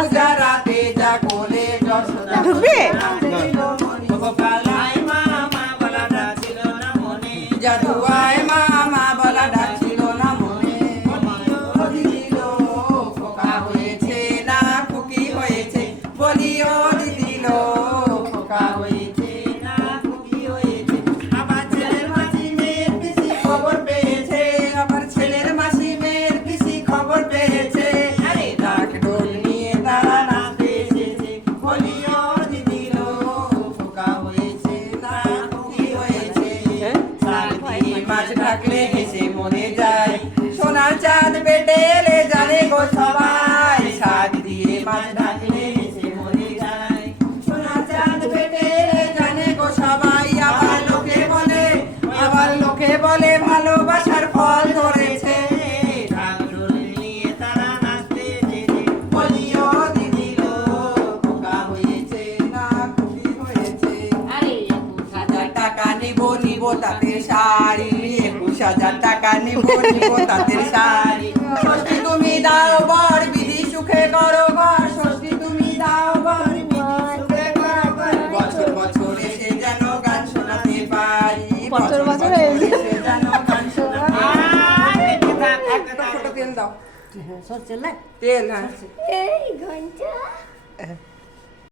আছে ঢুকবি জাদুয়ায় মামা বলা ডাকছিল না মনে দিল খোকা হয়েছে না খুকি হয়েছে বলিও দিল খোকা হয়েছে না খুকি হয়েছে আবার ছেলের মাসি মেয়ের পিসি খবর পেয়েছে আবার ছেলের মাসি মেয়ের পিসি খবর পেয়েছে আরে ডাক ডোল নিয়ে তারা নাচতে এসেছে বলিও দিল খোকা হয়েছে না খুকি হয়েছে মাছ ঢাকলে হেসে মরে যায় সোনার চাঁদ পেটে এলে জানে গো সবাই শাক দিয়ে মাছ ঢাকলে হেসে মরে যায় সোনার চাঁদ পেটে এলে জানে গো সবাই আবার লোকে বলে ভালোবাসার ফল ধরেছে ঢাকঢোল নিয়ে তারা নাচতে এসেছে বলিও দিদিল খোকা হয়েছে না খুশি হয়েছে 21,000 টাকা নিব তাতে শাড়ি 21,000 টাকা নিব তাতে শাড়ি ষষ্ঠী তুমি দাও বর বিধি সুখে করো ঘর ষষ্ঠী তুমি দাও বর বিধি সুখে করো ঘর বছর বছর এসে যেন গান শোনাতে পারি বছর বছর এসে যেন গান শোনাতে পারি একটা ছোট তেল দাও সরষের লাই তেল হ্যাঁ এই ঘন্টা